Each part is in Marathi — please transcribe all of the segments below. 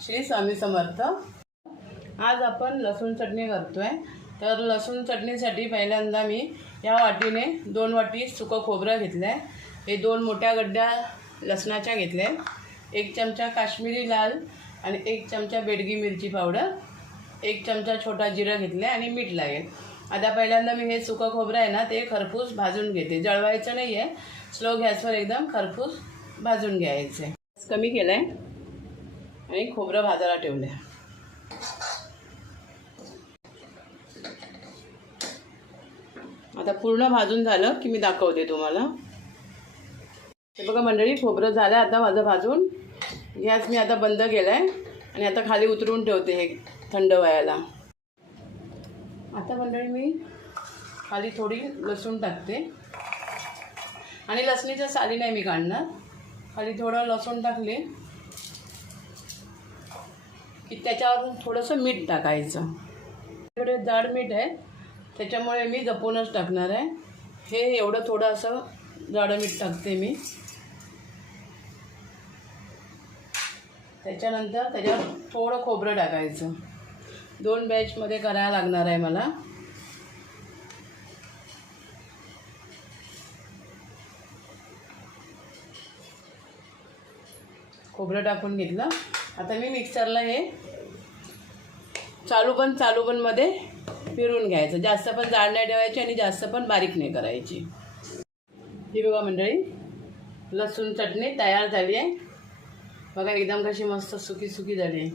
श्री स्वामी समर्थ। आज आपण लसूण चटणी करतोय। तर लसूण चटणीसाठी पहिल्यांदा मी या वाटीने 2 वाटी सुकं खोबरं घेतलंय। हे 2 मोठ्या गड्ड्या लसणाच्या घेतल्या, 1 चमचा काश्मीरी लाल आणि 1 चमचा बेडगी मिरची पावडर, 1 चमचा छोटा जिरा घेतला आणि मीठ लागेल। आता पहिल्यांदा मी हे सुकं खोबरं आहे ना ते खरपूस भाजून घेते। जळवायचं नाही आहे, स्लो गॅसवर एकदम खरपूस भाजून घ्यायचं आहे। कमी केलं आहे आणि खोबरं भाजायला ठेवलं आहे। आता पूर्ण भाजून झालं की मी दाखवते तुम्हाला। हे बघा मंडळी, खोबरं झालं आता माझं भाजून। गॅस मी आता बंद केला आहे आणि आता खाली उतरून ठेवते हे थंड व्हायला। आता मंडळी मी खाली थोडी लसूण टाकते आणि लसणीच्या साली नाही मी काढणार। खाली थोडं लसूण टाकले की त्याच्यावरून थोडंसं मीठ टाकायचं। इकडे जाड मीठ आहे त्याच्यामुळे मी जपूनच टाकणार आहे। हे एवढं थोडं असं जाड मीठ टाकते मी। त्याच्यानंतर त्याच्यावर थोडं खोबरं टाकायचं। 2 बॅचमध्ये करायला लागणार आहे मला। खोबरं टाकून घेतलं। आता मी मिक्सरला हे चालू पण मध्ये फिरून घ्यायचं। जास्त पण जाड नाही ठेवायची आणि जास्त पण बारीक नाही करायची। ही बघा मंडळी, लसूण चटणी तयार झाली आहे। बघा एकदम कशी मस्त सुकी सुकी झाली आहे।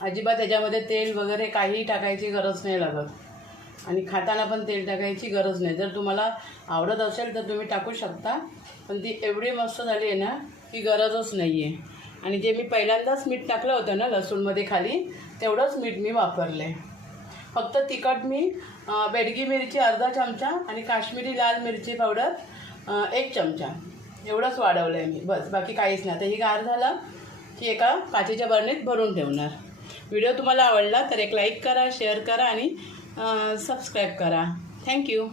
अजिबात त्याच्यामध्ये तेल वगैरे काही टाकायची गरज नाही लागत आणि खाताना पण तेल टाकायची गरज नाही। जर तुम्हाला आवडत असेल तर तुम्ही टाकू शकता, पण ती एवढी मस्त झाली आहे ना की गरजच नाही आहे। आणि जे मी पहिल्यांदाच मीठ टाकलं होतं ना लसूणमध्ये खाली, तेवढंच मीठ मी वापरले। फक्त तिखट मी बेडगी मिरची अर्धा चमचा आणि काश्मीरी लाल मिरची पावडर 1 चमचा एवढंच वाढवलं आहे मी, बस। बाकी काहीच नाही। आता ही गार झालं की एका काचेच्या बरणीत भरून ठेवणार। व्हिडिओ तुम्हाला आवडला तर एक लाईक करा, शेअर करा आणि सबस्क्राईब करा। थँक्यू।